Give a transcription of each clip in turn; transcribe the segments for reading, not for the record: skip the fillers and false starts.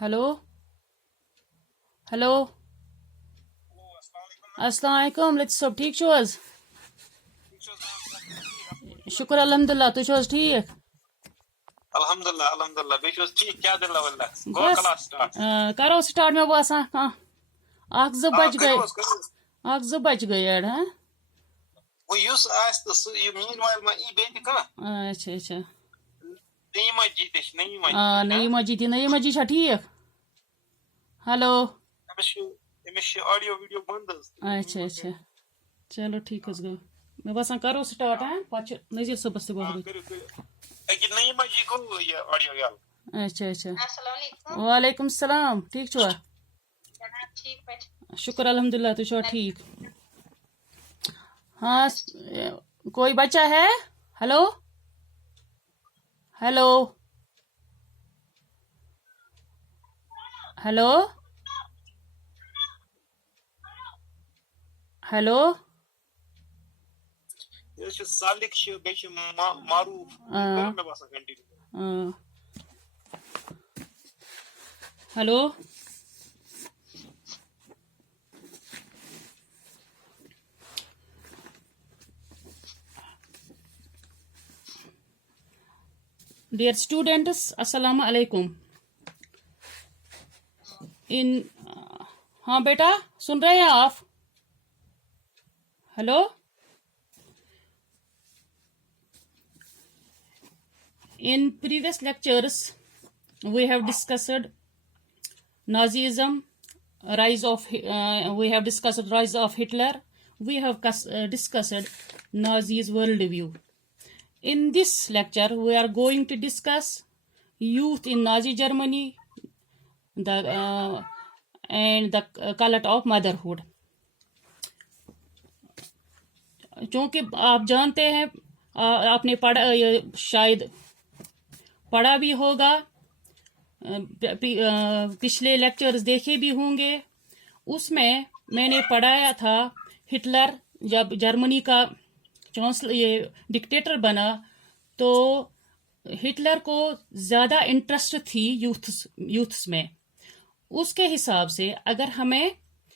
Hello hello السلام علیکم لطف صاحب ٹھیک چھو حظ شکر الحمدللہ تُہۍ چھو حظ ٹھیک الحمدللہ بیٚیہِ چھُ حظ ٹھیٖک کیٛاہ دٔلیٖلہ ؤلیٖلہ گوٚو بس کلاس سٹارٹ کرو سٹارٹ مےٚ باسان اکھ زٕ بج گٔے کٔرِو حظ اکھ زٕ بج گٔے ایڈ ہاں وۄنۍ یُس آسہِ تہٕ سُہ یہِ میٖن وایل ما یی بیٚیہِ تہِ کانٛہہ اچھا اچھا نعیٖما جی تہِ چھِ نعیٖما جی نعیمہ جی چھا ٹھیک ہلو أمِس چھِ آڈیو ویٖڈیو بنٛد حظ اچھا اچھا چلو ٹھیک حظ گوٚو مےٚ باسان کرو سٹارٹ ہاں پتہٕ چھُ نذیٖر صٲبس تہِ وقت کٔرِو أکہِ نعیٖما جی گوٚو یہِ آڈیو یَلہٕ اچھا اچھا وعلیکم السلام ٹھیک چھوا شکر الحمدللہ تُہۍ چھوا ٹھیک ہاں کوئی بچہ ہے ہلو ہلو ہلو ہلو یہِ حظ چھُ سالِق چھُ بیٚیہِ چھُ معروٗف کٔرِو مےٚ باسان کنٹِنیوٗ ہلو ڈیئر اسٹوڈینٹس السلام علیکم ہاں بیٹا سن رہے ہیں آپ hello In previous lectures, we have discussed Nazism, we have discussed rise of Hitler. We have discussed Nazis' worldview. In this lecture, we are going to discuss youth in Nazi Germany and the cult of motherhood. چونکہ آپ جانتے ہیں آپ نے شاید پڑھا بھی ہوگا پچھلے لیکچرز دیکھے بھی ہوں گے اس میں نے پڑھایا تھا ہٹلر جب جرمنی کا چانسلر ڈکٹیٹر بنا تو ہٹلر کو زیادہ انٹرسٹ تھی یوتھس میں اس کے حساب سے اگر ہمیں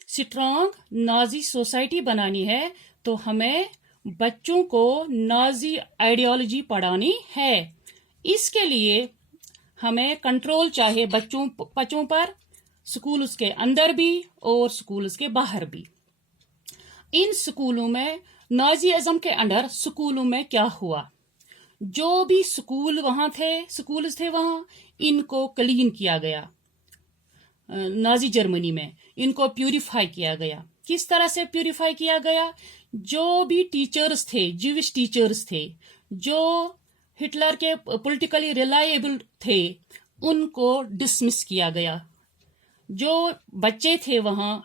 اسٹرانگ نازی سوسائٹی بنانی ہے تو ہمیں بچوں کو نازی آئیڈیالوجی پڑھانی ہے اس کے لیے ہمیں کنٹرول چاہیے بچوں پر سکولز کے اندر بھی اور سکولز کے باہر بھی ان سکولوں میں نازی ازم کے انڈر سکولوں میں کیا ہوا جو بھی سکولز تھے وہاں ان کو کلین کیا گیا نازی جرمنی میں ان کو پیوریفائی کیا گیا کس طرح سے پیوریفائی کیا گیا جو بھی ٹیچرز تھے جوش ٹیچرز تھے جو ہٹلر کے پولیٹیکلی ریلائبل تھے ان کو ڈسمس کیا گیا جو بچے تھے وہاں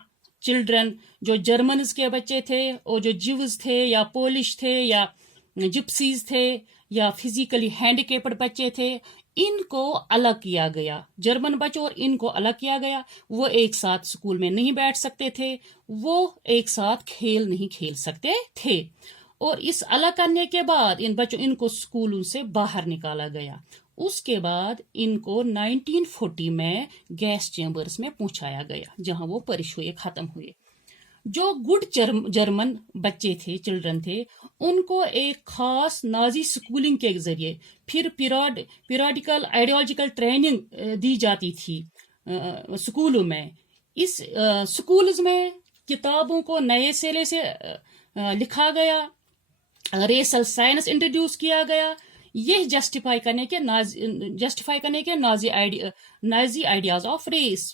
چلڈرن جو جرمنز کے بچے تھے اور جو جیوز تھے یا پولش تھے یا جپسیز تھے یا فزیکلی ہینڈیکیپڈ بچے تھے ان کو الگ کیا گیا جرمن بچوں اور ان کو الگ کیا گیا وہ ایک ساتھ اسکول میں نہیں بیٹھ سکتے تھے وہ ایک ساتھ کھیل نہیں کھیل سکتے تھے اور اس الگ کرنے کے بعد ان کو اسکولوں سے باہر نکالا گیا اس کے بعد ان کو 1940 میں گیس چیمبرز میں پہنچایا گیا جہاں وہ پرش ہوئے ختم ہوئے جو گڈ جرمن بچے تھے چلڈرن تھے ان کو ایک خاص نازی سکولنگ کے ذریعے پھر پیریڈیکل آئیڈیالوجیکل ٹریننگ دی جاتی تھی سکولوں میں اس سکولز میں کتابوں کو نئے سرے سے لکھا گیا ریسل سائنس انٹروڈیوس کیا گیا یہ جسٹیفائی کرنے کے نازی آئیڈیاز آف ریس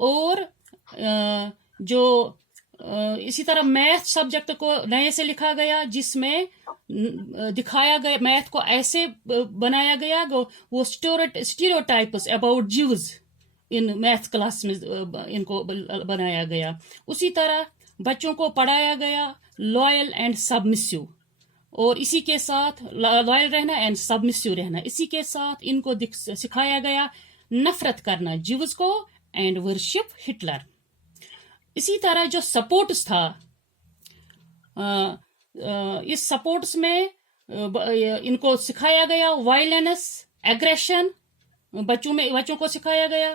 اور جو اسی طرح میتھ سبجیکٹ کو نئے سے لکھا گیا جس میں دکھایا گیا میتھ کو ایسے بنایا گیا وہ stereotypes about Jews in math class میں ان کو بنایا گیا اسی طرح بچوں کو پڑھایا گیا لوئل اینڈ سبمسو اور اسی کے ساتھ لوئل رہنا اینڈ سبمسو رہنا اسی کے ساتھ ان کو سکھایا گیا نفرت کرنا جیوز کو اینڈ ورشپ ہٹلر اسی طرح جو سپورٹس تھا اس سپورٹس میں ان کو سکھایا گیا وائلنس ایگریشن بچوں کو سکھایا گیا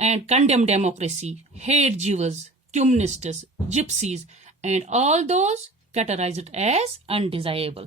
and condemn democracy, hate Jews, communists, gypsies, and all those categorized as undesirable.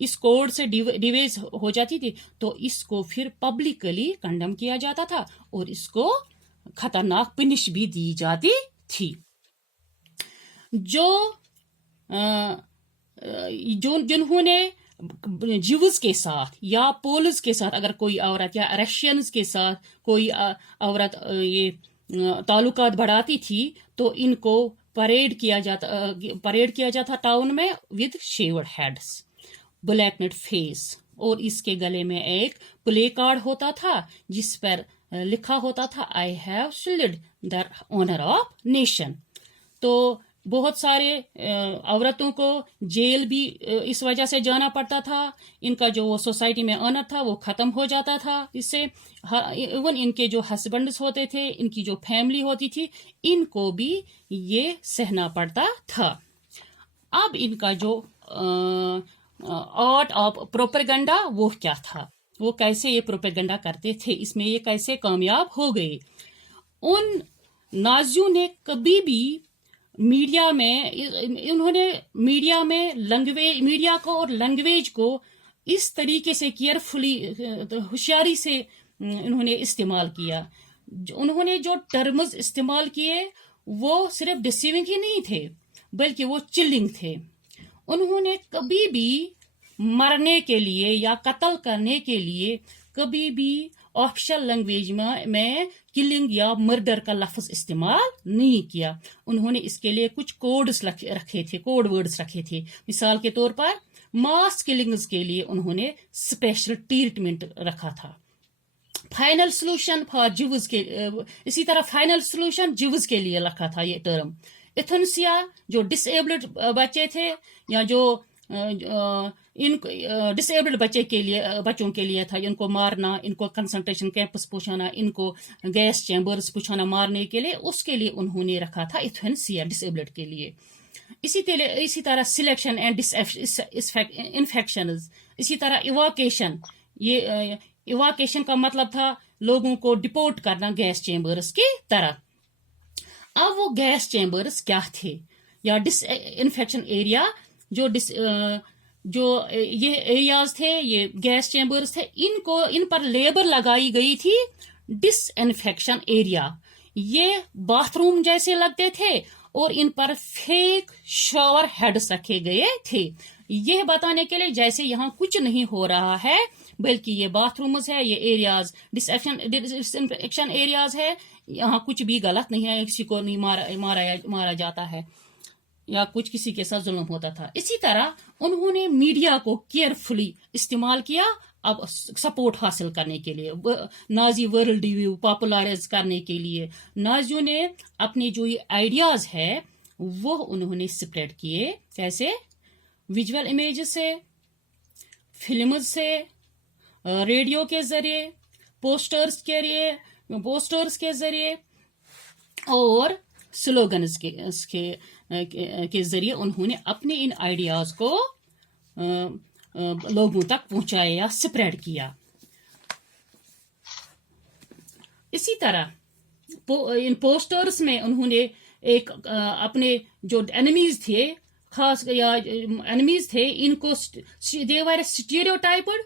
اس کوڈ سے ڈیویز ہو جاتی تھی تو اس کو پھر پبلکلی کنڈم کیا جاتا تھا اور اس کو خطرناک پنش بھی دی جاتی تھی. جنہوں نے جیوز کے ساتھ یا پولز کے ساتھ اگر کوئی عورت یا رشینز کے ساتھ کوئی عورت یہ تعلقات بڑھاتی تھی تو ان کو پریڈ کیا جاتا ٹاؤن میں with shaved heads, black net faces, اور اس کے گلے میں ایک پلے کارڈ ہوتا تھا جس پر لکھا ہوتا تھا I have shield the owner of nation. تو بہت سارے عورتوں کو جیل بھی اس وجہ سے جانا پڑتا تھا. ان کا جو سوسائٹی میں آنر تھا وہ ختم ہو جاتا تھا اس سے. ایون ان کے جو ہسبینڈز ہوتے تھے, ان کی جو فیملی ہوتی تھی, ان کو بھی یہ سہنا پڑتا تھا. اب ان کا جو آرٹ آف پروپیگنڈا وہ کیا تھا, وہ کیسے یہ پروپیگنڈا کرتے تھے, اس میں یہ کیسے کامیاب ہو گئے. ان نازیوں نے کبھی بھی میڈیا میں میڈیا کو اور لینگویج کو اس طریقے سے کیئرفلی ہوشیاری سے انہوں نے استعمال کیا. انہوں نے جو ٹرمز استعمال کیے وہ صرف ڈسیونگ ہی نہیں تھے بلکہ وہ چلنگ تھے. انہوں نے کبھی بھی مرنے کے لیے یا قتل کرنے کے لیے کبھی بھی آفیشل لینگویج میں کلنگ یا مرڈر کا لفظ استعمال نہیں کیا. انہوں نے اس کے لیے کچھ کوڈ ورڈز رکھے تھے. مثال کے طور پر ماس کلنگز کے لیے انہوں نے اسپیشل ٹریٹمنٹ رکھا تھا. فائنل سولوشن فار جیوز کے اسی طرح فائنل سولوشن جیوز کے لیے رکھا تھا یہ ٹرم. ایتھنسیا جو ڈس ایبلڈ بچے تھے یا جو ڈس ایبلڈ بچوں کے لیے تھا, ان کو مارنا, ان کو کنسنٹریشن کیمپس پہنچانا, ان کو گیس چیمبرز پہنچانا مارنے کے لیے, اس کے لیے انہوں نے رکھا تھا ایتھنسیا ڈس ایبلڈ کے لیے. اسی طرح سلیکشن اینڈ انفیکشنز, اسی طرح ایواکیشن. یہ ایواکیشن کا مطلب تھا لوگوں کو ڈپورٹ کرنا گیس چیمبرز کی طرح. اب وہ گیس چیمبرز کیا تھے یا ڈس انفیکشن ایریا, جو یہ ایریاز تھے, یہ گیس چیمبرز تھے, ان پر لیبر لگائی گئی تھی ڈس انفیکشن ایریا. یہ باتھ روم جیسے لگتے تھے اور ان پر فیک شاور ہیڈز رکھے گئے تھے, یہ بتانے کے لیے جیسے یہاں کچھ نہیں ہو رہا ہے بلکہ یہ باتھ رومز ہے, یہ ایریاز ڈس انفیکشن ایریاز ہے, یہاں کچھ بھی غلط نہیں ہے, کسی کو نہیں مارا جاتا ہے یا کچھ کسی کے ساتھ ظلم ہوتا تھا. اسی طرح انہوں نے میڈیا کو کیئرفلی استعمال کیا اب سپورٹ حاصل کرنے کے لیے, نازی ورلڈ ویو پاپولرائز کرنے کے لیے. نازیوں نے اپنے جو یہ آئیڈیاز ہے وہ انہوں نے اسپریڈ کیے. کیسے؟ ویژول امیجز سے, فلمز سے, ریڈیو کے ذریعے, پوسٹرز کے ذریعے اور سلوگنز کے ذریعے انہوں نے اپنے ان آئیڈیاز کو لوگوں تک پہنچایا یا اسپریڈ کیا. اسی طرح ان پوسٹرز میں انہوں نے ایک اپنے جو اینیمیز تھے, خاص یا اینیمیز تھے, ان کو they were stereotyped,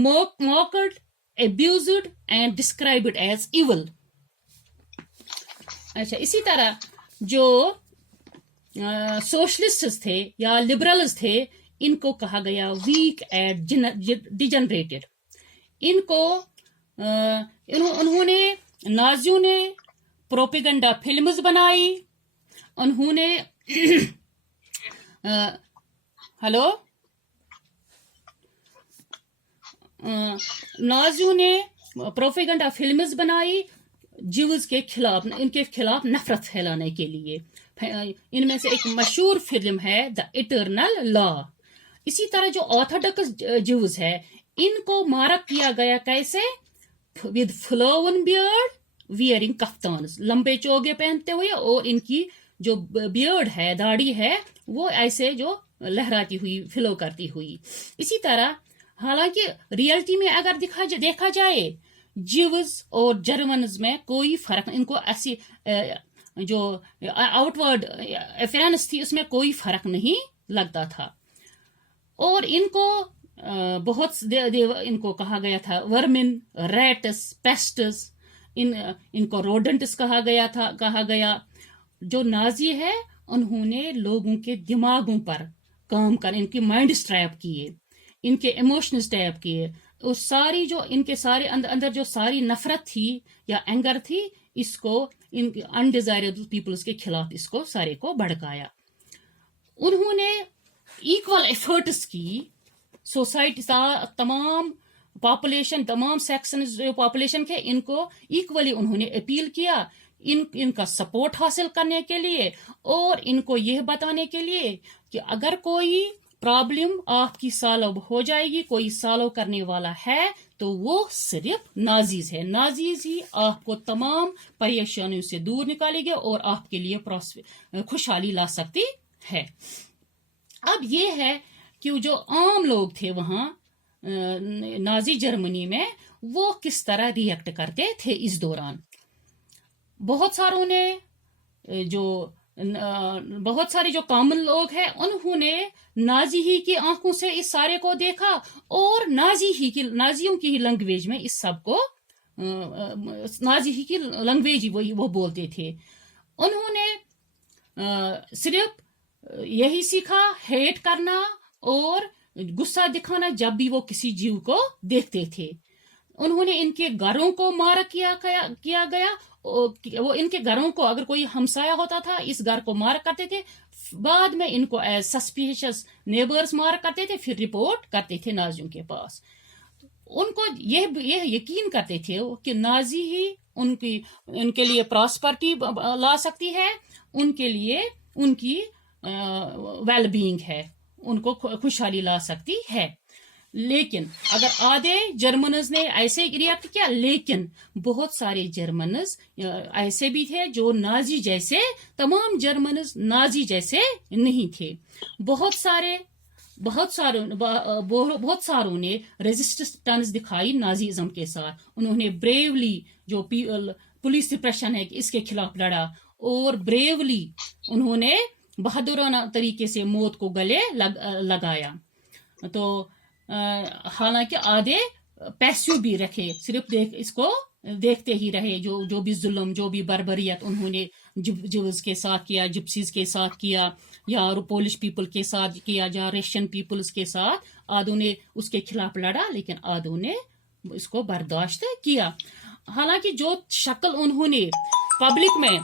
mocked, abused and described as evil. اچھا, اسی طرح جو سوشلسٹ تھے یا لبرلز تھے, ان کو کہا گیا ویک اینڈ ڈیجنریٹڈ. ان کو انہوں نے نازیوں نے پروپیگنڈا فلمز بنائی. انہوں نے نازیوں نے پروپیگنڈا فلمز بنائی جیوز کے خلاف, ان کے خلاف نفرت پھیلانے کے لیے. ان میں سے ایک مشہور فلم ہے دا اٹرنل لا. اسی طرح جو آرتھوڈاکس جیوز ہے ان کو مارک کیا گیا کیسے؟ ود فلوون بیئرڈ ویئرنگ کفتانز, لمبے چوگے پہنتے ہوئے, اور ان کی جو بیئرڈ ہے, داڑھی ہے, وہ ایسے جو لہراتی ہوئی, فلو کرتی ہوئی. اسی طرح حالانکہ ریئلٹی میں اگر دیکھا جائے جیوز اور جرمنز میں کوئی فرق, ان کو ایسی جو آؤٹ ورڈ اپیرنس تھی اس میں کوئی فرق نہیں لگتا تھا. اور ان کو بہت ان کو کہا گیا تھا ورمن، ریٹس، پیسٹس، ان کو روڈنٹس کہا گیا. جو نازی ہے انہوں نے لوگوں کے دماغوں پر کام کر، ان کے مائنڈ اسٹریپ کیے، ان کے ایموشن اسٹریپ کیے، اور ساری جو ان کے سارے اندر جو ساری نفرت تھی یا اینگر تھی، اس کو ان انڈیزائریبل پیپلز کے خلاف اس کو سارے کو بھڑکایا. انہوں نے ایکول ایفرٹس کی سوسائٹی، تمام پاپولیشن، تمام سیکشنز جو پاپولیشن کے، ان کو ایکولی انہوں نے اپیل کیا ان کا سپورٹ حاصل کرنے کے لیے، اور ان کو یہ بتانے کے لیے کہ اگر کوئی پرابلم آپ کی سالو ہو جائے گی، کوئی سالو کرنے والا ہے، تو وہ صرف نازیز ہے. نازیز ہی آپ کو تمام پریشانیوں سے دور نکالے گی اور آپ کے لیے خوشحالی لا سکتی ہے. اب یہ ہے کہ جو عام لوگ تھے وہاں نازی جرمنی میں، وہ کس طرح ری ایکٹ کرتے تھے اس دوران. بہت سارے جو کامن لوگ ہیں انہوں نے نازی ہی کی آنکھوں سے اس سارے کو دیکھا، اور نازیوں کی ہی لینگویج میں اس سب کو، نازی ہی کی لینگویج وہ بولتے تھے. انہوں نے صرف یہی سیکھا، ہیٹ کرنا اور غصہ دکھانا جب بھی وہ کسی جیو کو دیکھتے تھے. انہوں نے ان کے گھروں کو مار کیا گیا. وہ ان کے گھروں کو، اگر کوئی ہمسایہ ہوتا تھا اس گھر کو مار کرتے تھے، بعد میں ان کو ایز سسپیشس نیبرز مار کرتے تھے، پھر رپورٹ کرتے تھے نازیوں کے پاس. ان کو یہ یقین کرتے تھے کہ نازی ہی ان کے لیے پراسپرٹی لا سکتی ہے، ان کے لیے ان کی ویل بینگ ہے، ان کو خوشحالی لا سکتی ہے. لیکن اگر آدھے جرمنز نے ایسے ریئیکٹ کیا، لیکن بہت سارے جرمنز ایسے بھی تھے جو نازی جیسے، تمام جرمنز نازی جیسے نہیں تھے. بہت ساروں نے ریزسٹنس دکھائی نازیزم کے ساتھ. انہوں نے بریولی جو پولیس ریپریشن ہے اس کے خلاف لڑا، اور بریولی انہوں نے بہادرانہ طریقے سے موت کو گلے لگایا. تو حالانکہ آدھے پیسو بھی رکھے، صرف اس کو دیکھتے ہی رہے، جو بھی ظلم، جو بھی بربریت انہوں نے جیوز کے ساتھ کیا، جپسیز کے ساتھ کیا، یا پولش پیپل کے ساتھ کیا، یا رشین پیپلز کے ساتھ. آدھوں نے اس کے خلاف لڑا، لیکن آدھوں نے اس کو برداشت کیا. حالانکہ جو شکل انہوں نے پبلک میں